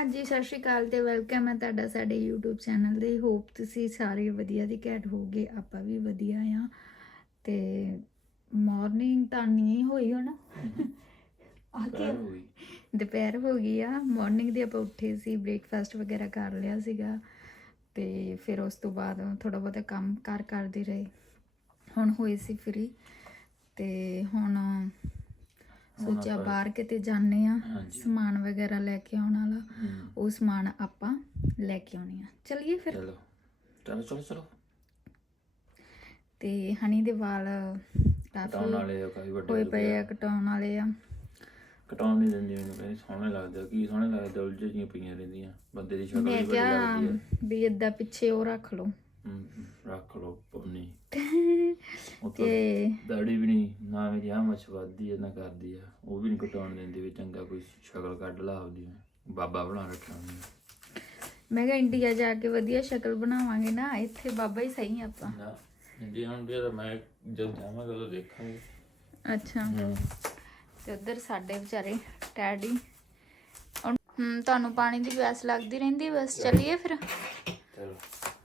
ਹਾਂਜੀ ਸਤਿ ਸ਼੍ਰੀ ਅਕਾਲ ਤੇ ਵੈਲਕਮ ਹੈ ਤੁਹਾਡਾ ਸਾਡੇ YouTube ਚੈਨਲ ਤੇ। ਹੋਪ ਤੁਸੀਂ ਸਾਰੇ ਵਧੀਆ ਦੀ ਘੈਂਟ ਹੋਗੇ ਆਪਾਂ ਵੀ ਵਧੀਆ ਆ ਤੇ ਮਾਰਨਿੰਗ ਤਾਂ ਨਹੀਂ ਹੋਈ ਹੋਣਾ। ਆ ਕੇ ਦੁਪਹਿਰ ਹੋ ਗਈ ਆ। ਮਾਰਨਿੰਗ ਦੀ ਆਪਾਂ ਉੱਠੇ ਸੀ ਬ੍ਰੇਕਫਾਸਟ ਵਗੈਰਾ ਕਰ ਲਿਆ ਸੀਗਾ। ਤੇ ਫਿਰ ਉਸ ਤੋਂ ਬਾਅਦ ਥੋੜਾ ਬਹੁਤਾ ਕੰਮ ਕਾਰ ਕਰਦੇ ਰਹੇ। ਹੁਣ ਹੋਏ ਸੀ ਫ੍ਰੀ ਤੇ ਹੁਣ ਸੋਚਿਆ ਬਾਹਰ ਕਿਤੇ ਜਾਣੇ ਆ। ਸਮਾਨ ਵਗੈਰਾ ਲੈ ਕੇ ਆਉਣ ਵਾਲਾ ਉਹ ਸਮਾਨ ਆਪਾਂ ਲੈ ਕੇ ਆਉਣੀ ਆ ਚਲਿਏ ਫਿਰ। ਚਲੋ। ਚਲੋ ਚਲੋ ਚਲੋ। ਤੇ ਹਨੀ ਦੇ ਵਾਲ ਕਟਾਉਣ ਵਾਲੇ ਆ ਕਾਫੀ ਵੱਡੇ ਹੋਏ ਪਏ ਆ ਕਟਾਉਣ ਵਾਲੇ ਆ। ਕਟਾਉਣ ਨਹੀਂ ਦਿੰਦੀ ਮੈਨੂੰ ਕਹਿੰਦੀ ਸੋਹਣੇ ਲੱਗਦਾ ਕੀ ਸੋਹਣੇ ਲੱਗਦਾ ਉਲਝ ਜਿਹੀਆਂ ਪਈਆਂ ਰਹਿੰਦੀਆਂ। ਬੰਦੇ ਦੀ ਸ਼ਕਲ ਵੀ ਕਿਹਾ ਲੱਗਦੀ ਹੈ ਵੀ ਏਦਾਂ ਪਿੱਛੇ ਉਹ ਰੱਖ ਲਓ। ਰੱਖ ਲੋ ਪਵਨੀ ਉਹ ਤਾਂ ਤੇ ਦਾੜੀ ਵੀ ਨਹੀਂ ਨਾ ਮੇਰੀ ਆ ਮੱਛ ਵੱਧਦੀ ਹੈ ਨਾ ਕਰਦੀ ਆ ਉਹ ਵੀ ਨਹੀਂ ਕਟਾਉਣ ਦਿੰਦੀ ਵੀ ਚੰਗਾ ਕੋਈ ਸ਼ਕਲ ਕੱਢ ਲਾ ਆਪਦੀ ਬਾਬਾ ਬਣਾ ਰੱਖਿਆ ਉਹਨੇ ਮੈਂ ਕਿਹਾ ਇੰਡੀਆ ਜਾ ਕੇ ਵਧੀਆ ਸ਼ਕਲ ਬਣਾਵਾਂਗੇ ਨਾ ਇੱਥੇ ਬਾਬਾ ਹੀ ਸਹੀ ਆਪਾਂ ਨਾ ਇੰਡੀਆ ਹੁਣ ਵੀ ਤਾਂ ਮੈਂ ਜਦ ਜਾਵਾਂਗਾ ਉਦੋਂ ਦੇਖਾਂਗੇ ਅੱਛਾ ਹਮ, ਤੇ ਉਧਰ ਸਾਡੇ ਵਿਚਾਰੇ ਟੈਡੀ ਤੁਹਾਨੂੰ ਪਾਣੀ ਦੀ ਪਿਆਸ ਲੱਗਦੀ ਰਹਿੰਦੀ ਬਸ ਚਲਿਏ ਫਿਰ ਚਲੋ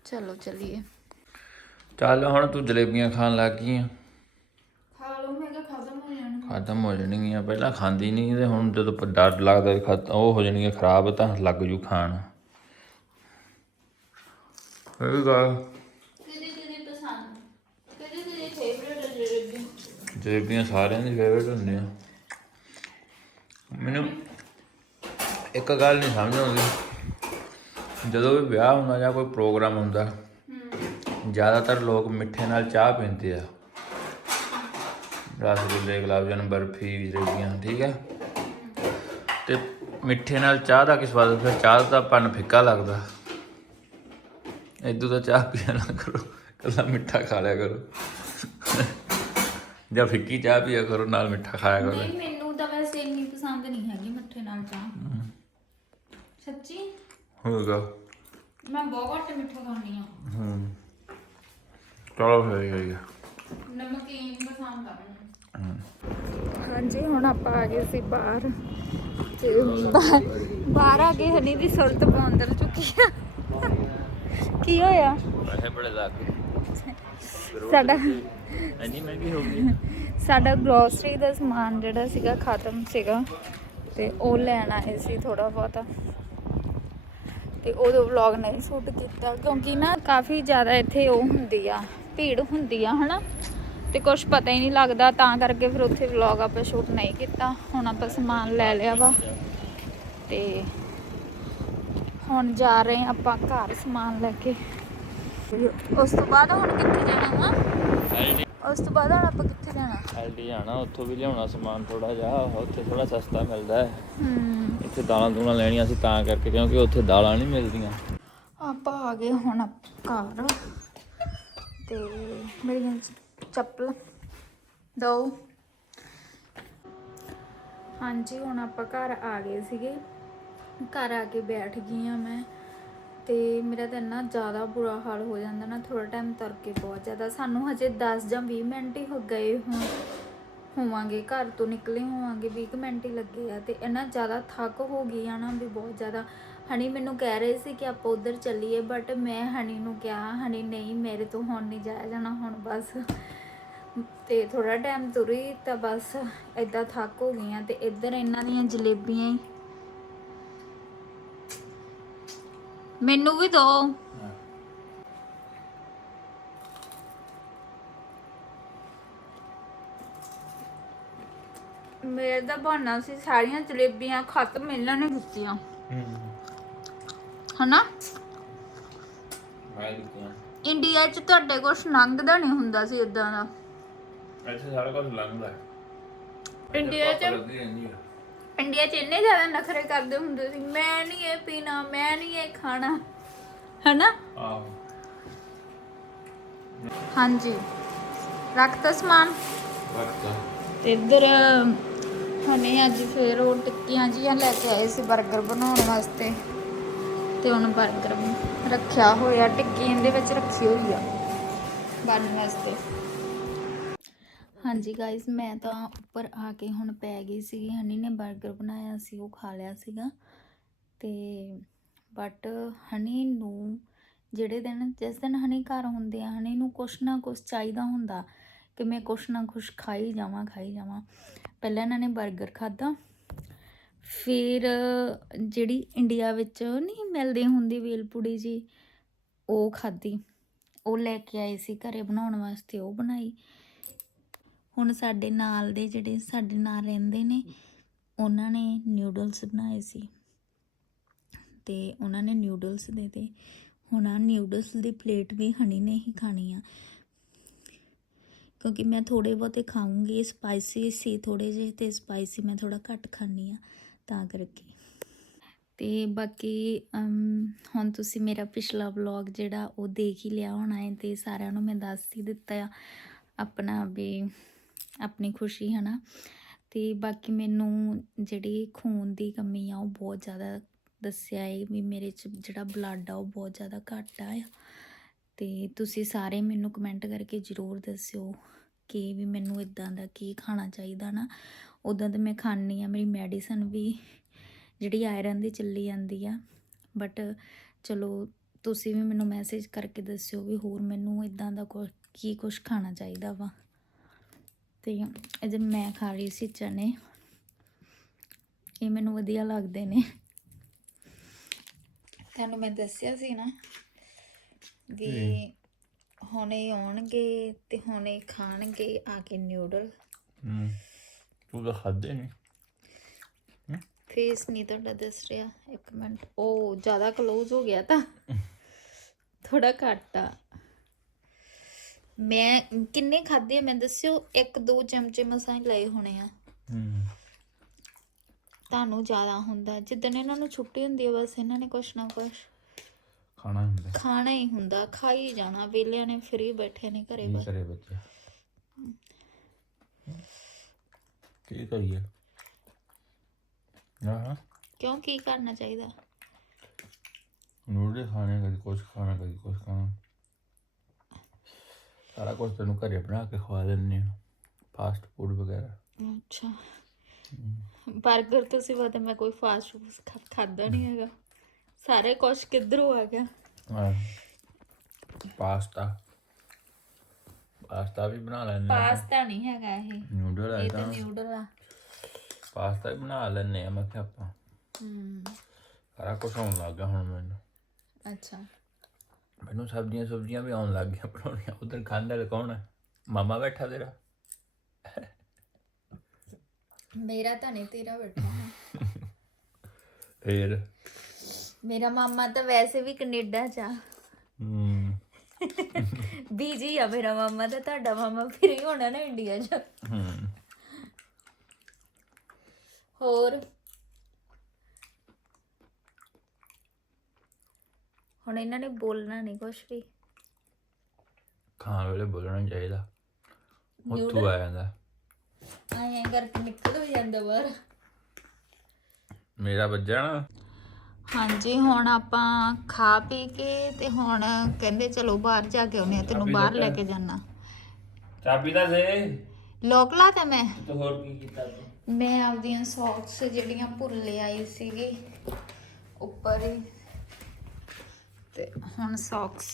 ਚਲੋ ਚਲਿਏ। ਚੱਲ ਹੁਣ ਤੂੰ ਜਲੇਬੀਆਂ ਖਾਣ ਲੱਗ ਗਈ ਆ। ਖਾ ਲਓ ਮੈਂ ਕਿਹਾ ਖਤਮ ਹੋ ਜਾਣਾ ਖਤਮ ਹੋ ਜਾਣਗੀਆਂ ਪਹਿਲਾਂ ਖਾਂਦੀ ਨਹੀਂ ਤੇ ਹੁਣ ਜਦੋਂ ਪ- ਡਰ ਲੱਗਦਾ ਵੀ ਖਤ ਉਹ ਹੋ ਜਾਣਗੀਆਂ ਖਰਾਬ ਤਾਂ ਲੱਗ ਜੂ ਖਾਣ। ਇਹ ਗੱਲ। ਕਿਹਦੀ ਕਿਹਦੀ ਪਸੰਦ? ਕਿਹਦੀ ਕਿਹਦੀ ਫੇਵਰੇਟ ਜਲੇਬੀ? ਜਲੇਬੀਆਂ ਸਾਰਿਆਂ ਦੀ ਫੇਵਰਟ ਹੁੰਦੀਆਂ। ਮੈਨੂੰ ਇੱਕ ਗੱਲ ਨਹੀਂ ਸਮਝ ਆਉਂਦੀ। ਜਦੋਂ ਵੀ ਵਿਆਹ ਹੁੰਦਾ ਜਾਂ ਕੋਈ ਪ੍ਰੋਗਰਾਮ ਹੁੰਦਾ ਜ਼ਿਆਦਾਤਰ ਲੋਕ ਮਿੱਠੇ ਨਾਲ ਚਾਹ ਪੀਂਦੇ ਆ। ਰਸਗੁੱਲੇ ਗੁਲਾਬ ਜਾਮੁਨ ਬਰਫੀ ਜਲੇਬੀਆਂ ਠੀਕ ਹੈ। ਤੇ ਮਿੱਠੇ ਨਾਲ ਚਾਹ ਦਾ ਕੀ ਸਵਾਦ? ਫਿਰ ਚਾਹ ਦਾ ਪਨ ਫਿੱਕਾ ਲੱਗਦਾ। ਇਦੋਂ ਤਾਂ ਚਾਹ ਪੀਆ ਨਾ ਕਰੋ ਕੱਲਾ ਮਿੱਠਾ ਖਾ ਲਿਆ ਕਰੋ। ਜਾਂ ਫਿੱਕੀ ਚਾਹ ਪੀਆ ਕਰੋ ਨਾਲ ਮਿੱਠਾ ਖਾਇਆ ਕਰੋ। ਨਹੀਂ ਮੈਨੂੰ ਤਾਂ ਵੈਸੇ ਇੰਨੀ ਪਸੰਦ ਨਹੀਂ ਹੈਗੀ ਮਿੱਠੇ ਨਾਲ ਚਾਹ। ਸੱਚੀ? ਹੋਊਗਾ ਮੈਂ ਬਹੁਤ ਘੱਟ ਮਿੱਠਾ ਖਾਂਦੀ ਆ ਹੂੰ। ਚਲੋ ਫਿਰ ਗਈ ਨਮਕੀਨ ਪਸੰਦ ਆ ਮੈਨੂੰ। ਹੂੰ। ਹਾਂਜੀ ਹੁਣ ਆਪਾਂ ਆ ਗਏ ਸੀ ਬਾਹਰ। ਤੇ ਬਾਹਰ- ਬਾਹਰ ਆ ਕੇ ਹਨੀ ਦੀ ਸੁਰਤ ਬੌਂਦਲ ਚੁੱਕੀ ਆ। ਕੀ ਹੋਇਆ? ਪੈਸੇ ਬੜੇ ਲੱਗ ਸਾਡਾ ਇੰਨੀ ਮਹਿੰਗੀ ਹੋ ਗਈ। ਸਾਡਾ ਗਰੋਸਰੀ ਦਾ ਸਮਾਨ ਜਿਹੜਾ ਸੀਗਾ ਖਤਮ ਸੀਗਾ। ਤੇ ਉਹ ਲੈਣ ਆਏ ਸੀ ਥੋੜਾ ਬਹੁਤਾ। ਤੇ ਉਦੋਂ ਵਲੌਗ ਨਹੀਂ ਸ਼ੂਟ ਕੀਤਾ, ਕਿਉਂਕਿ ਨਾ ਕਾਫੀ ਜ਼ਿਆਦਾ ਇੱਥੇ ਉਹ ਹੁੰਦੀ ਆ, ਭੀੜ ਹੁੰਦੀ ਆ, ਹਨਾ? ਤੇ ਕੁਝ ਪਤਾ ਹੀ ਨਹੀਂ ਲੱਗਦਾ, ਤਾਂ ਕਰਕੇ ਫਿਰ ਉੱਥੇ ਵਲੌਗ ਆਪਾਂ ਸ਼ੂਟ ਨਹੀਂ ਕੀਤਾ। ਹੁਣ ਆਪਾਂ ਸਮਾਨ ਲੈ ਲਿਆ ਵਾ। ਤੇ ਹੁਣ ਜਾ ਰਹੇ ਆਪਾਂ ਘਰ ਸਮਾਨ ਲੈ ਕੇ। ਤੇ ਉਸ ਤੋਂ ਬਾਅਦ ਹੁਣ ਕਿੱਥੇ ਜਾਣਾ ਵਾ? ਉਸ ਤੋਂ ਬਾਅਦ ਹੁਣ ਆਪਾਂ ਕਿੱਥੇ ਜਾਣਾ? ਐਲਡੀ ਜਾਣਾ ਉੱਥੋਂ ਵੀ ਲਿਆਉਣਾ ਸਮਾਨ ਥੋੜਾ ਜਿਹਾ ਉੱਥੇ ਥੋੜਾ ਸਸਤਾ ਮਿਲਦਾ ਹੈ। ਹਮ ਇੱਥੇ ਦਾਲਾਂ ਦੂਲਾਂ ਲੈਣੀਆਂ ਸੀ ਤਾਂ ਕਰਕੇ ਕਿਉਂਕਿ ਉੱਥੇ ਦਾਲਾਂ ਨਹੀਂ ਮਿਲਦੀਆਂ। ਆਪਾਂ ਆ ਗਏ ਹੁਣ ਘਰ। ਤੇ ਮੇਰੀਆਂ ਚੱਪਲ ਦੋ। ਹਾਂਜੀ ਹੁਣ ਆਪਾਂ ਘਰ ਆ ਗਏ ਸੀਗੇ। ਘਰ ਆ ਕੇ ਬੈਠ ਗਈ ਆ ਮੈਂ। ਤੇ ਮੇਰਾ ਤਾਂ ਇੰਨਾ ਜ਼ਿਆਦਾ ਬੁਰਾ ਹਾਲ ਹੋ ਜਾਂਦਾ ਨਾ ਥੋੜਾ ਟਾਈਮ ਤੁਰ ਕੇ ਬਹੁਤ ਜ਼ਿਆਦਾ। ਸਾਨੂੰ ਹਜੇ 10 ਜਾਂ 20 ਮਿੰਟ ਹੀ ਹੋ ਗਏ ਹੁਣ। ਹੋਵਾਂਗੇ, ਘਰ ਤੋਂ ਨਿਕਲੇ ਹੋਵਾਂਗੇ 20 ਕੁ ਮਿੰਟ ਹੀ ਲੱਗੇ ਆ ਤੇ ਇੰਨਾ ਜ਼ਿਆਦਾ ਥੱਕ ਹੋ ਗਈ ਆ ਨਾ ਵੀ ਬਹੁਤ ਜ਼ਿਆਦਾ। ਹਣੀ ਮੈਨੂੰ ਕਹਿ ਰਹੇ ਸੀ ਕਿ ਆਪਾਂ ਉਧਰ ਚੱਲੀਏ ਬਟ ਮੈਂ ਹਣੀ ਨੂੰ ਕਿਹਾ ਹਣੀ ਨਹੀਂ, ਮੇਰੇ ਤੋਂ ਹੁਣ ਨਹੀਂ ਜਾਇਆ ਜਾਣਾ, ਹੁਣ ਬਸ। ਤੇ ਥੋੜਾ ਟਾਈਮ ਤੁਰੀ ਤਾਂ ਬਸ ਏਦਾਂ ਥੱਕ ਹੋ ਗਈਆਂ ਤੇ ਇੱਧਰ ਇਹਨਾਂ ਦੀਆਂ ਜਲੇਬੀਆਂ ਹੀ ਮੈਨੂੰ ਵੀ ਦੋ। ਮੇਰੇ ਦਾ ਬਹਾਨਾ ਸੀ ਸਾਰੀਆਂ ਜਲੇਬੀਆਂ ਖਤਮ ਇਹਨਾਂ ਨੇ ਦਿੱਤੀਆਂ। ਹਨਾ? ਮੈਂ ਦਿੱਤੀਆਂ ਇੰਡੀਆ 'ਚ ਤੁਹਾਡੇ ਕੁਛ ਲੰਘਦਾ ਨਹੀਂ ਹੁੰਦਾ ਸੀ ਇਦਾਂ ਦਾ। ਇੱਥੇ ਸਾਰਾ ਕੁਝ ਲੰਘਦਾ। ਹੈ ਇੰਡੀਆ 'ਚ? ਇੰਡੀਆ 'ਚ ਇੰਨੇ ਜ਼ਿਆਦਾ ਨਖਰੇ ਕਰਦੇ ਹੁੰਦੇ ਸੀ ਮੈਂ ਨਹੀਂ ਇਹ ਪੀਣਾ ਮੈਂ ਨਹੀਂ ਇਹ ਖਾਣਾ ਹਨਾ? ਆਹੋ। ਹਾਂਜੀ। ਰੱਖਤਾ ਸਮਾਨ। ਵਕਤ ਤੇ। ਇੱਧਰ ਹਨੇ ਅੱਜ ਫੇਰ ਉਹ ਟਿੱਕੀਆਂ ਜੀਆਂ ਲੈ ਕੇ ਆਏ ਸੀ 버ਗਰ ਬਣਾਉਣ ਵਾਸਤੇ। ਤੇ ਹੁਣ 버ਗਰ ਰੱਖਿਆ ਹੋਇਆ ਟਿੱਕੀ ਇਹਦੇ ਵਿੱਚ ਰੱਖੀ ਹੋਈ ਆ ਬਣਨ ਵਾਸਤੇ। ਹਾਂਜੀ ਗਾਇਸ ਮੈਂ ਤਾਂ ਉੱਪਰ ਆ ਕੇ ਹੁਣ ਪੈ ਗਈ ਸੀਗੀ ਹਨੀ ਨੇ 버ਗਰ ਬਣਾਇਆ ਸੀ, ਉਹ ਖਾ ਲਿਆ ਸੀਗਾ। ਤੇ ਬਟ ਹਨੀ ਨੂੰ ਜਿਹੜੇ ਦਿਨ, ਜਿਸ ਦਿਨ ਹਨੀ ਘਰ ਹੁੰਦੇ ਆ ਹਨੀ ਨੂੰ ਕੁਛ ਨਾ ਕੁਛ ਚਾਹੀਦਾ ਹੁੰਦਾ ਕਿ ਮੈਂ ਕੁਛ ਨਾ ਕੁਛ ਖਾਈ ਜਾਵਾਂ ਖਾਈ ਜਾਵਾਂ। ਪਹਿਲਾਂ ਇਹਨਾਂ ਨੇ 버ਗਰ ਖਾਦਾ ਫਿਰ ਜਿਹੜੀ ਇੰਡੀਆ ਵਿੱਚ ਨਹੀਂ ਮਿਲਦੀ ਹੁੰਦੀ ਵੇਲਪੂੜੀ ਜੀ, ਉਹ ਖਾਦੀ ਉਹ ਲੈ ਕੇ ਆਏ ਸੀ ਘਰੇ ਬਣਾਉਣ ਵਾਸਤੇ, ਉਹ ਬਣਾਈ। ਹੁਣ ਸਾਡੇ ਨਾਲ ਦੇ ਜਿਹੜੇ ਸਾਡੇ ਨਾਲ ਰਹਿੰਦੇ ਨੇ, ਉਹਨਾਂ ਨੇ ਨਿਊਡਲਸ ਬਣਾਏ ਸੀ। ਤੇ ਉਹਨਾਂ ਨੇ ਨਿਊਡਲਸ ਦੇ ਦੇ ਹੁਣ ਆ ਨਿਊਡਲਸ ਦੀ ਪਲੇਟ ਵੀ ਹਣੀ ਨੇ ਹੀ ਖਾਣੀ ਆ। ਕਿਉਂਕਿ ਮੈਂ ਥੋੜੇ ਬਹੁਤੇ ਖਾਊਂਗੀ ਸਪਾਈਸੀ ਸੀ ਥੋੜੇ ਜਿਹੇ ਤੇ ਸਪਾਈਸੀ ਮੈਂ ਥੋੜਾ ਘੱਟ ਖਾਣੀ ਆ, ਤਾਂ ਕਰਕੇ। ਤੇ ਬਾਕੀ ਹੁਣ ਤੁਸੀਂ ਮੇਰਾ ਪਿਛਲਾ ਵਲੌਗ ਜਿਹੜਾ ਉਹ ਦੇਖ ਹੀ ਲਿਆ ਹੋਣਾ ਹੈ ਤੇ ਸਾਰਿਆਂ ਨੂੰ ਮੈਂ ਦੱਸ ਹੀ ਦਿੱਤਾ ਆ ਆਪਣਾ ਵੀ ਆਪਣੀ ਖੁਸ਼ੀ ਹੈ ਨਾ ਤੇ ਬਾਕੀ ਮੈਨੂੰ ਜਿਹੜੀ ਖੂਨ ਦੀ ਕਮੀ ਆ, ਉਹ ਬਹੁਤ ਜ਼ਿਆਦਾ ਦੱਸਿਆ ਹੈ ਵੀ ਮੇਰੇ ਚ ਜਿਹੜਾ ਬਲੱਡ ਆ, ਉਹ ਬਹੁਤ ਜ਼ਿਆਦਾ ਘੱਟ ਆ। ਤੇ ਤੁਸੀਂ ਸਾਰੇ ਮੈਨੂੰ ਕਮੈਂਟ ਕਰਕੇ ਜ਼ਰੂਰ ਦੱਸਿਓ ਕਿ ਵੀ ਮੈਨੂੰ ਇਦਾਂ ਦਾ ਕੀ ਖਾਣਾ ਚਾਹੀਦਾ ਨਾ ਉਦਾਂ ਤਾਂ ਮੈਂ ਖਾਂਦੀ ਆ, ਮੇਰੀ ਮੈਡੀਸਨ ਵੀ ਜਿਹੜੀ ਆਇਰਨ ਦੀ ਚੱਲੀ ਜਾਂਦੀ ਆ। ਬਟ ਚਲੋ, ਤੁਸੀਂ ਵੀ ਮੈਨੂੰ ਮੈਸੇਜ ਕਰਕੇ ਦੱਸਿਓ ਵੀ ਹੋਰ ਮੈਨੂੰ ਇਦਾਂ ਦਾ ਕੁਛ ਕੀ ਕੁਝ ਖਾਣਾ ਚਾਹੀਦਾ ਵਾ। ਤੇ ਅਜੇ ਮੈਂ ਖਾ ਰਹੀ ਸੀ ਚਨੇ। ਇਹ ਮੈਨੂੰ ਵਧੀਆ ਲੱਗਦੇ ਨੇ। ਤੁਹਾਨੂੰ ਮੈਂ ਦੱਸਿਆ ਸੀ ਨਾ ਵੀ ਹੁਣੇ ਆਉਣਗੇ ਤੇ ਹੁਣੇ ਖਾਣਗੇ ਆ ਕੇ ਨਿਊਡਲ ਹੂੰ। ਤੂੰ ਤਾਂ ਖਾਦੇ ਨਹੀਂ ਫੇਸ ਨਹੀਂ ਤੁਹਾਡਾ ਦਿਸ ਰਿਹਾ। ਇੱਕ ਮਿੰਟ। ਉਹ ਜ਼ਿਆਦਾ ক্লোਜ਼ ਹੋ ਗਿਆ ਤਾਂ। ਥੋੜਾ ਘੱਟ ਆ। ਮੈਂ ਕਿੰਨੇ ਖਾਦੇ ਮੈਂ ਦੱਸਿਓ ਇੱਕ ਦੋ ਚਮਚੇ ਮਸਾਂ ਹੀ ਲਏ ਹੋਣੇ ਆ। ਹੂੰ। ਤੁਹਾਨੂੰ ਜ਼ਿਆਦਾ ਹੁੰਦਾ ਜਿੱਦਣ ਇਹਨਾਂ ਨੂੰ ਛੁੱਟੀ ਹੁੰਦੀ ਹੈ ਬਸ ਇਹਨਾਂ ਨੇ ਕੁਛ ਨਾ ਕੁਛ ਖਾਣਾ ਹੁੰਦਾ। ਖਾਣਾ ਹੀ ਹੁੰਦਾ ਖਾਈ ਜਾਣਾ ਵੇਲਿਆਂ ਨੇ ਫਰੀ ਬੈਠੇ ਨੇ ਘਰੇ ਕੀ ਬਸ। ਕਰੇ ਬੱਚੇ ਕੀ ਕਰੀਏ? ਕਿਉਂ ਕੀ ਕਰਨਾ ਚਾਹੀਦਾ? ਨੂਡਲ ਖਾਣੇ ਕਦੀ ਕੁਛ ਖਾਣਾ ਕਦੀ ਕੁਛ ਖਾਣਾ। ਸਾਰਾ ਕੁਝ ਤੈਨੂੰ ਘਰੇ ਬਣਾ ਕੇ ਖਵਾ ਦਿੰਦੇ ਆ ਫਾਸਟ ਫੂਡ ਵਗੈਰਾ। ਅੱਛਾ। 버ਗਰ ਤੁਸੀਂ ਪਤਾ ਮੈਂ ਕੋਈ ਫਾਸਟ ਫੂਡ ਖਾਦਾ ਨਹੀਂ ਹੈਗਾ। ਸਾਰੇ ਕੁਛ ਕਿੱਧਰੋਂ ਆ ਗਿਆ? ਪਾਸਤਾ। ਪਾਸਤਾ ਵੀ ਬਣਾ ਲੈਂਦੇ ਆ ਪਾਸਤਾ ਨਹੀਂ ਹੈਗਾ ਇਹ। ਨੂਡਲ ਹੈ ਇਹ ਤਾਂ ਤਾਂ। ਨਿਊਡਲ ਆ। ਪਾਸਤਾ ਵੀ ਬਣਾ ਲੈਂਦੇ ਆ ਮੈਂ ਕਿਹਾ ਆਪਾਂ। ਹੂੰ। ਸਾਰਾ ਕੁਝ ਆਉਣ ਲੱਗ ਹੁਣ ਮੈਨੂੰ। ਅੱਛਾ। ਮੈਨੂੰ ਸਬਜ਼ੀਆਂ ਸਬਜ਼ੀਆਂ ਵੀ ਆਉਣ ਲੱਗ ਗਈਆਂ ਬਣਾਉਣੀਆਂ। ਉਧਰ ਖਾਂਦਾ ਕੌਣ ਹੈ ਮਾਮਾ ਬੈਠਾ ਤੇਰਾ? ਮੇਰਾ ਤਾਂ ਨਹੀਂ ਤੇਰਾ ਬੈਠਾ। ਫੇਰ? ਮੇਰਾ ਮਾਮਾ ਤਾਂ ਵੈਸੇ ਵੀ ਕੈਨੇਡਾ ਚ ਆ। ਹੂੰ। ਬੀਜੀ ਆ ਮੇਰਾ ਮਾਮਾ ਤੇ ਤੁਹਾਡਾ ਮਾਮਾ ਫਿਰ ਹੀ ਹੋਣਾ ਨਾ ਇੰਡੀਆ ਚ। ਹੂੰ। ਹੋਰ? ਹੁਣ ਇਹਨਾਂ ਨੇ ਬੋਲਣਾ ਨਹੀਂ ਕੁਛ ਵੀ। ਖਾਣ ਵੇਲੇ ਬੋਲਣਾ ਚਾਹੀਦਾ। ਉੱਤੋਂ ਨਿਊਡਲ? ਆ ਜਾਂਦਾ। ਆਏ ਕਰਕੇ ਨਿਕਲ ਹੋ ਜਾਂਦਾ ਬਾਹਰ। ਮੇਰਾ ਵੱਜਾ ਨਾ। ਹਾਂਜੀ ਹੁਣ ਆਪਾਂ ਖਾ ਪੀ ਕੇ ਤੇ ਹੁਣ ਕਹਿੰਦੇ ਚਲੋ ਬਾਹਰ ਜਾ ਕੇ ਆਉਨੇ ਆ ਤੈਨੂੰ ਬਾਹਰ ਲੈ ਕੇ ਜਾਣਾ ਚਾਬੀ ਤਾਂ ਦੇ। ਲੋਕ ਲਾ ਤਾ ਮੈਂ। ਤੂੰ ਹੋਰ ਕੀ ਕੀਤਾ ਤੂੰ? ਮੈਂ ਆਪਦੀਆਂ ਸੌਕਸ ਜਿਹੜੀਆਂ ਭੁੱਲ ਆਈ ਸੀਗੀ ਉੱਪਰ ਹੀ। ਤੇ ਹੁਣ ਸੌਕਸ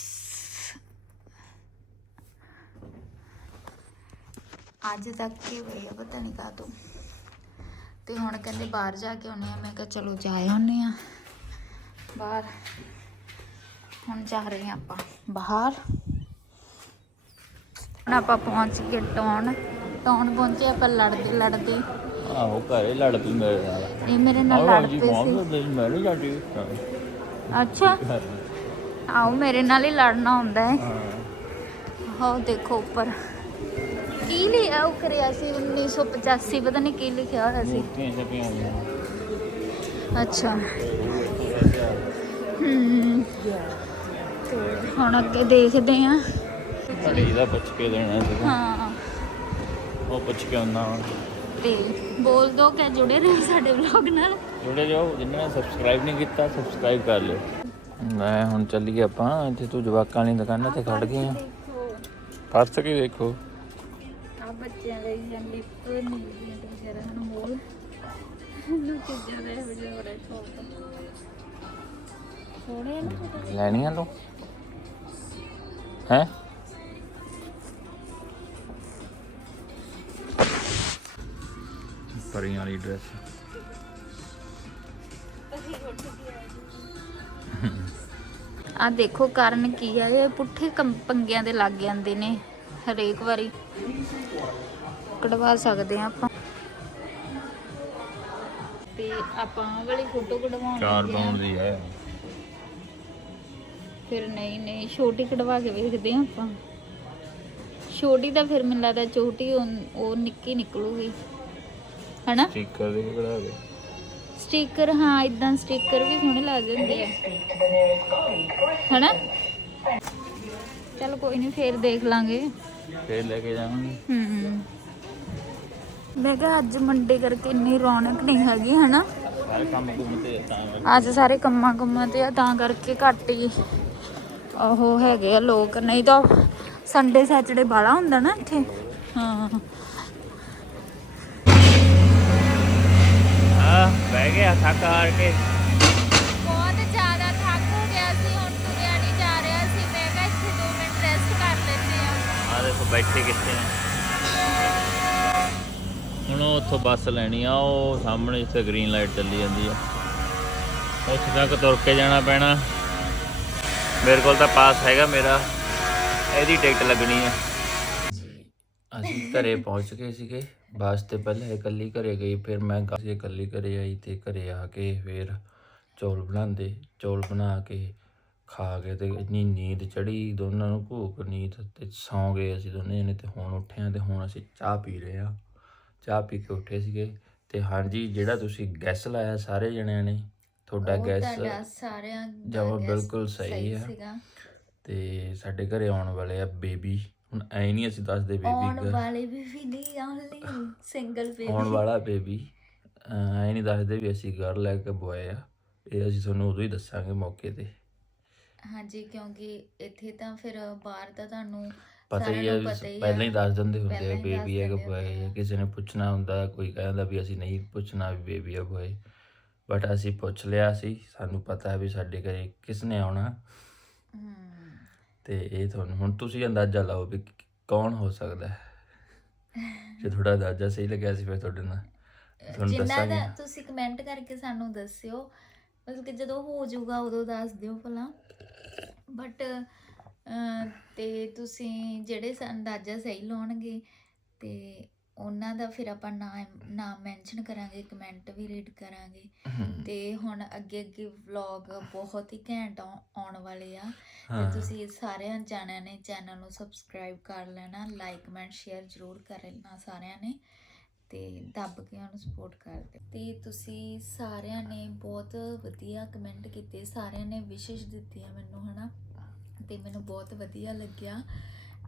ਅੱਜ ਤੱਕ ਕੀ ਹੋਇਆ ਪਤਾ ਨਹੀਂ ਕਾਹਤੋਂ ਤੇ। ਹੁਣ ਕਹਿੰਦੇ ਬਾਹਰ ਜਾ ਕੇ ਆਉਨੇ ਆ। ਮੈਂ ਕਿਹਾ ਚਲੋ ਜਾ ਆਉਨੇ ਆ। ਬਾਹਰ। ਹੁਣ ਜਾ ਰਹੇ ਆ ਆਪਾਂ ਬਾਹਰ। ਹੁਣ ਆਪਾਂ ਪਹੁੰਚ ਗਏ ਟਾਉਣ ਟਾਉਣ ਪਹੁੰਚੇ ਆਪਾਂ ਲੜਦੇ ਲੜਦੇ ਆਹੋ ਘਰੇ ਲੜ ਪਈ ਮੇਰੇ ਨਾਲ। ਇਹ ਮੇਰੇ ਨਾਲ ਲੜ ਪਏ ਸੀ। ਮੌਨ ਦੇ ਮੈਂ ਨਹੀਂ ਜਾਂਦੀ ਅੱਛਾ। ਆਓ ਮੇਰੇ ਨਾਲ ਹੀ ਲੜਨਾ ਹੁੰਦਾ ਹੈ। ਹਾਂ। ਹੋ ਦੇਖੋ ਉੱਪਰ। ਕੀ ਲਿਆ ਉਹ ਕਰਿਆ ਸੀ 1985 ਪਤਾ ਨਹੀਂ ਕੀ ਲਿਖਿਆ ਹੋਇਆ ਸੀ। ਅੱਛਾ। ਹਮ ਹੁਣ ਅੱਗੇ ਦੇਖਦੇ ਆ ਘੜੀ ਦਾ ਪੁੱਛ ਕੇ ਦੇਣਾ ਸੀਗਾ ਹਾਂ। ਉਹ ਪੁੱਛ ਕੇ ਆਉਣਾ ਤੇ ਬੋਲ ਦੋ ਕਿ ਜੁੜੇ ਰਹੋ ਸਾਡੇ ਵਲੌਗ ਨਾਲ। ਜੁੜੇ ਰਹੋ ਜਿਨ੍ਹਾਂ ਨੇ ਸਬਸਕ੍ਰਾਈਬ ਨਹੀਂ ਕੀਤਾ ਸਬਸਕ੍ਰਾਈਬ ਕਰ ਲਿਓ। ਮੈਂ ਹੁਣ ਚੱਲੀਏ ਆਪਾਂ। ਇੱਥੇ ਤੂੰ ਜਵਾਕਾਂ ਵਾਲੀ ਦੁਕਾਨਾਂ ਤੇ ਖੜ ਗਏ ਆ। ਪਰਸ ਕੀ ਦੇਖੋ ਆ ਬੱਚਿਆਂ ਲਈ ਜਾਂ ਲਿਪ ਨੀਲ ਵਗੈਰਾ ਹਨ ਮੋਲ ਨੂੰ ਚੀਜ਼ਾਂ ਦਾ ਵੀਡੀਓ ਬੜਾ ਸ਼ੌਕ ਸੋਹਣੇ ਨਾ ਲੈਣੀਆਂ ਤੂੰ? ਹੈ? ਪਰੀਆਂ ਵਾਲੀ ਡਰੈਸ ਆ ਦੇਖੋ ਕਾਰਨ ਕੀ ਆ ਇਹ ਪੁੱਠੇ ਪੰਗਿਆਂ ਦੇ ਲੱਗ ਜਾਂਦੇ ਨੇ ਹਰੇਕ ਵਾਰੀ। ਕਢਵਾ ਸਕਦੇ ਆ ਆਪਾਂ। ਤੇ ਆਪਾਂ ਵਾਲੀ ਫੋਟੋ ਕਢਵਾਉਣ ਚਾਰ। ਪਾਉਣ ਦੀ ਹੈ। ਫਿਰ ਨਹੀਂ ਨਹੀਂ ਛੋਟੀ ਕਢਵਾ ਕੇ ਵੇਖਦੇ ਆ ਆਪਾਂ। ਛੋਟੀ ਤਾਂ ਫਿਰ ਮੈਨੂੰ ਲੱਗਦਾ ਛੋਟੀ ਉਹ ਉਹ ਨਿੱਕੀ ਨਿਕਲੂਗੀ। ਹਨਾ? ਸਟicker ਦੇ ਕਢਾ ਦੇ। ਸਟicker ਹਾਂ ਇਦਾਂ ਸਟicker ਵੀ ਸੋਹਣੇ ਲੱਗ ਜਾਂਦੇ ਆ। ਹਨਾ? ਚਲ ਕੋਈ ਨਹੀਂ ਫੇਰ ਦੇਖ ਲਾਂਗੇ। ਫੇਰ ਲੈ ਕੇ ਜਾਵਾਂਗੇ। ਹੂੰ ਮੈਂ ਕਿਹਾ ਅੱਜ ਮੰਡੇ ਕਰਕੇ ਇੰਨੀ ਰੌਣਕ ਨਹੀਂ ਹੈਗੀ ਹਨਾ? ਸਾਰੇ ਕੰਮ ਘੁੰਮਦੇ ਆ ਤਾਂ ਅੱਜ ਸਾਰੇ ਕੰਮਾਂ ਕੰਮਾਂ ਤੇ ਆ ਤਾਂ ਕਰਕੇ ਘੱਟ ਹੀ ਉਹ ਹੈਗੇ ਆ ਲੋਕ। ਨਹੀਂ ਤਾਂ ਸੰਡੇ ਸੈਚਰਡੇ ਬਾਲਾ ਹੁੰਦਾ ਨਾ ਇੱਥੇ। ਹਾਂ। ਬਹਿ ਗਿਆ ਥੱਕ ਹਾਰ ਕੇ। ਬਹੁਤ ਜ਼ਿਆਦਾ ਥੱਕ ਹੋ ਗਿਆ ਸੀ ਹੁਣ ਤੁਰਿਆ ਨਹੀਂ ਜਾ ਰਿਹਾ ਸੀ। ਮੈਂ ਕਿਹਾ ਇੱਥੇ 2 ਮਿੰਟ ਰੈਸਟ ਕਰ ਲੈਂਦੇ ਆ ਆ ਦੇਖੋ ਬੈਠੇ ਕਿੱਥੇ ਨੇ। ਹੁਣ ਉੱਥੋਂ ਬੱਸ ਲੈਣੀ ਆ ਉਹ ਸਾਹਮਣੇ ਜਿੱਥੇ ਗ੍ਰੀਨ ਲਾਈਟ ਚੱਲੀ ਜਾਂਦੀ ਆ। ਉੱਥੇ ਤੱਕ ਤੁਰ ਕੇ ਜਾਣਾ ਪੈਣਾ। ਮੇਰੇ ਕੋਲ ਤਾਂ ਪਾਸ ਹੈਗਾ ਮੇਰਾ। ਇਹਦੀ ਟਿਕਟ ਲੱਗਣੀ ਆ। ਅਸੀਂ ਘਰੇ ਪਹੁੰਚ ਗਏ ਸੀਗੇ। ਬੱਸ ਤੇ ਪਹਿਲਾਂ ਇਕੱਲੀ ਘਰੇ ਗਈ ਫਿਰ ਮੈਂ ਗਾ- ਇਕੱਲੀ ਘਰੇ ਆਈ ਤੇ ਘਰੇ ਆ ਕੇ ਫਿਰ ਚੌਲ ਬਣਾਉਂਦੇ ਚੌਲ ਬਣਾ ਕੇ ਖਾ ਕੇ ਤੇ ਇੰਨੀ ਨੀਂਦ ਚੜੀ ਦੋਨਾਂ ਨੂੰ ਭੂਖ ਨੀਂਦ ਤੇ ਸੌਂ ਗਏ ਅਸੀਂ ਦੋਨੇ ਜਣੇ ਤੇ ਹੁਣ ਉੱਠੇ ਆ ਤੇ ਹੁਣ ਅਸੀਂ ਚਾਹ ਪੀ ਰਹੇ ਆ ਚਾਹ ਪੀ ਕੇ ਉੱਠੇ ਸੀਗੇ ਤੇ ਹਾਂਜੀ ਜਿਹੜਾ ਤੁਸੀਂ ਗੈਸ ਲਾਇਆ ਸਾਰੇ ਜਣਿਆਂ ਨੇ ਤੁਹਾਡਾ ਗੈਸ ਸਾਰਿਆਂ guess ਬਿਲਕੁਲ ਸਹੀ ਹੈ। ਤੇ ਸਾਡੇ ਘਰੇ ਆਉਣ ਵਾਲੇ ਆ ਬੇਬੀ। ਹੁਣ ਐ ਨਹੀਂ ਅਸੀਂ ਦੱਸਦੇ ਆਉਣ ਬੇਬੀ ਵਾਲੇ ਵੀ ਨਹੀਂ ਓਨਲੀ ਸਿੰਗਲ ਆਉਣ ਬੇਬੀ ਵਾਲਾ ਬੇਬੀ ਐ ਨਹੀਂ ਦੱਸਦੇ ਵੀ ਅਸੀਂ ਗਰਲ ਲੈ ਕੇ ਬੋਏ ਆ। ਇਹ ਅਸੀਂ ਤੁਹਾਨੂੰ ਉਦੋਂ ਹੀ ਦੱਸਾਂਗੇ ਮੌਕੇ ਤੇ। ਹਾਂਜੀ ਕਿਉਂਕਿ ਇੱਥੇ ਤਾਂ ਫਿਰ ਬਾਹਰ ਦਾ ਤੁਹਾਨੂੰ ਪਤਾ ਹੀ ਸਾਰਿਆਂ ਹੈ ਨੂੰ ਵੀ ਪਤਾ ਹੀ ਪਹਿਲਾਂ ਹੀ ਆ। ਦੱਸ ਦਿੰਦੇ ਹੁੰਦੇ ਪਹਿਲਾਂ ਆ ਹੀ ਬੇਬੀ ਹੈ ਕਿ ਬੋਏ ਹੈ ਕਿਸੇ ਨੇ ਪੁੱਛਣਾ ਹੁੰਦਾ ਕੋਈ ਕਹਿੰਦਾ ਵੀ ਅਸੀਂ ਨਹੀਂ ਪੁੱਛਣਾ ਵੀ ਬੇਬੀ ਹੈ ਬੋਏ ਬਟ ਅਸੀਂ ਪੁੱਛ ਲਿਆ ਸੀ। ਸਾਨੂੰ ਪਤਾ ਹੈ ਵੀ ਸਾਡੇ ਘਰੇ ਕਿਸ ਨੇ ਆਉਣਾ। ਹਮ, ਤੇ ਇਹ ਤੁਹਾਨੂੰ ਹੁਣ ਤੁਸੀਂ ਅੰਦਾਜ਼ਾ ਲਾਓ ਵੀ ਕੌਣ ਹੋ ਸਕਦਾ ਹੈ? ਜੇ ਤੁਹਾਡਾ ਅੰਦਾਜ਼ਾ ਸਹੀ ਲੱਗਿਆ ਸੀ ਫਿਰ ਤੁਹਾਡੇ ਨਾਲ ਤੁਹਾਨੂੰ ਜਿੰਨਾ ਦੱਸਾਂਗੇ। ਦਾ ਤੁਸੀਂ ਕਮੈਂਟ ਕਰਕੇ ਸਾਨੂੰ ਦੱਸਿਓ ਮਤਲਬ ਕਿ ਜਦੋਂ ਹੋ ਜਾਊਗਾ ਉਦੋਂ ਦੱਸ ਦਿਓ ਭਲਾ। ਬਟ ਤੇ ਤੁਸੀਂ ਜਿਹੜੇ ਸ- ਅੰਦਾਜ਼ਾ ਸਹੀ ਲਾਉਣਗੇ ਤੇ ਉਹਨਾਂ ਦਾ ਫਿਰ ਆਪਾਂ ਨਾਮ ਨਾਮ ਮੈਂਸ਼ਨ ਕਰਾਂਗੇ ਕਮੈਂਟ ਵੀ ਰੀਡ ਕਰਾਂਗੇ। ਤੇ ਹੁਣ ਅੱਗੇ ਅੱਗੇ ਵਲੌਗ ਬਹੁਤ ਹੀ ਘੈਂਟ ਆਉ- ਆਉਣ ਵਾਲੇ ਆ। ਤੇ ਤੁਸੀਂ ਸਾਰਿਆਂ ਜਾਣਿਆਂ ਨੇ ਚੈਨਲ ਨੂੰ ਸਬਸਕ੍ਰਾਈਬ ਕਰ ਲੈਣਾ ਲਾਈਕ ਕਮੈਂਟ ਸ਼ੇਅਰ ਜ਼ਰੂਰ ਕਰਨਾ ਸਾਰਿਆਂ ਨੇ। ਤੇ ਦੱਬ ਕੇ ਉਹਨੂੰ ਸਪੋਰਟ ਕਰਦੇ ਤੇ ਤੁਸੀਂ ਸਾਰਿਆਂ ਨੇ ਬਹੁਤ ਵਧੀਆ ਕਮੈਂਟ ਕੀਤੇ ਸਾਰਿਆਂ ਨੇ ਵਿਸ਼ੇਸ਼ ਦਿੱਤੀਆਂ ਮੈਨੂੰ ਹਨਾ? ਤੇ ਮੈਨੂੰ ਬਹੁਤ ਵਧੀਆ ਲੱਗਿਆ।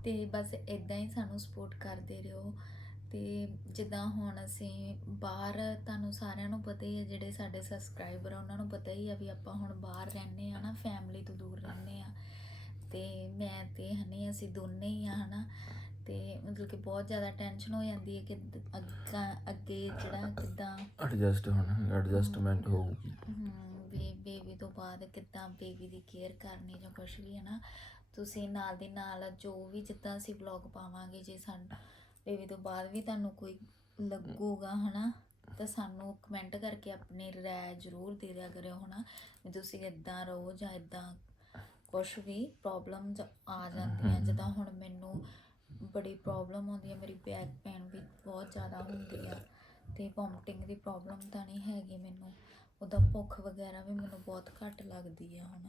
ਤੇ ਬਸ ਇਦਾਂ ਹੀ ਸਾਨੂੰ ਸਪੋਰਟ ਕਰਦੇ ਰਹੋ। ਤੇ ਜਿੱਦਾਂ ਹੁਣ ਅਸੀਂ ਬਾਹਰ ਤੁਹਾਨੂੰ ਸਾਰਿਆਂ ਨੂੰ ਪਤਾ ਹੀ ਹੈ ਜਿਹੜੇ ਸਾਡੇ ਸਬਸਕ੍ਰਾਈਬਰ ਆ ਉਹਨਾਂ ਨੂੰ ਪਤਾ ਹੀ ਆ ਵੀ ਆਪਾਂ ਹੁਣ ਬਾਹਰ ਰਹਿੰਦੇ ਆ ਨਾ ਫੈਮਿਲੀ ਤੋਂ ਦੂਰ ਰਹਿੰਦੇ ਆ ਤੇ ਮੈਂ ਤੇ ਹਨੀ ਅਸੀਂ ਦੋਨੇ ਹੀ ਆ ਹਨਾ। ਤੇ ਮਤਲਬ ਕਿ ਬਹੁਤ ਜ਼ਿਆਦਾ ਟੈਨਸ਼ਨ ਹੋ ਜਾਂਦੀ ਹੈ ਕਿ ਅੱਗਾ ਅੱਗੇ ਜਿਹੜਾ ਕਿਦਾਂ ਐਡਜਸਟ ਹੋਣਾ ਐਡਜਸਟਮੈਂਟ ਹੋਊਗੀ। ਵੀ ਬੇਬੀ ਤੋਂ ਬਾਅਦ ਕਿੱਦਾਂ ਬੇਬੀ ਦੀ ਕੇਅਰ ਕਰਨੀ ਜਾਂ ਕੁਝ ਵੀ ਹੈ ਨਾ। ਤੁਸੀਂ ਨਾਲ ਦੀ ਨਾਲ ਜੋ ਵੀ ਜਿੱਦਾਂ ਅਸੀਂ ਵਲੌਗ ਪਾਵਾਂਗੇ ਜੇ ਸਾਡਾ ਬੇਬੀ ਤੋਂ ਬਾਅਦ ਵੀ ਤੁਹਾਨੂੰ ਕੋਈ ਲੱਗੂਗਾ ਹਨਾ? ਤਾਂ ਸਾਨੂੰ ਕਮੈਂਟ ਕਰਕੇ ਆਪਣੀ ਰਾਏ ਜ਼ਰੂਰ ਦੇ ਦਿਆ ਕਰਿਓ ਹਨਾ? ਵੀ ਤੁਸੀਂ ਇਦਾਂ ਰਹੋ ਜਾਂ ਇਦਾਂ ਕੁਝ ਵੀ ਪ੍ਰੋਬਲਮਸ ਆ ਜਾਂਦੀਆਂ। ਜਿੱਦਾਂ ਹੁਣ ਮੈਨੂੰ ਬੜੀ ਪ੍ਰੋਬਲਮ ਆਉਂਦੀ ਹੈ ਮੇਰੀ ਬੈਕ ਪੇਨ ਵੀ ਬਹੁਤ ਜ਼ਿਆਦਾ ਹੁੰਦੀ ਆ ਤੇ ਵੋਮਟਿੰਗ ਦੀ ਪ੍ਰੋਬਲਮ ਤਾਂ ਨਹੀਂ ਹੈਗੀ ਮੈਨੂੰ। ਉਹਦਾ ਭੁੱਖ ਵਗੈਰਾ ਵੀ ਮੈਨੂੰ ਬਹੁਤ ਘੱਟ ਲੱਗਦੀ ਆ ਹੁਣ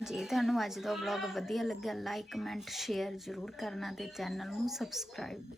ਜੇ ਤੁਹਾਨੂੰ ਅੱਜ ਦਾ ਵਲੌਗ ਵਧੀਆ ਲੱਗਿਆ ਲਾਈਕ ਕਮੈਂਟ ਸ਼ੇਅਰ ਜ਼ਰੂਰ ਕਰਨਾ ਤੇ ਚੈਨਲ ਨੂੰ ਸਬਸਕ੍ਰਾਈਬ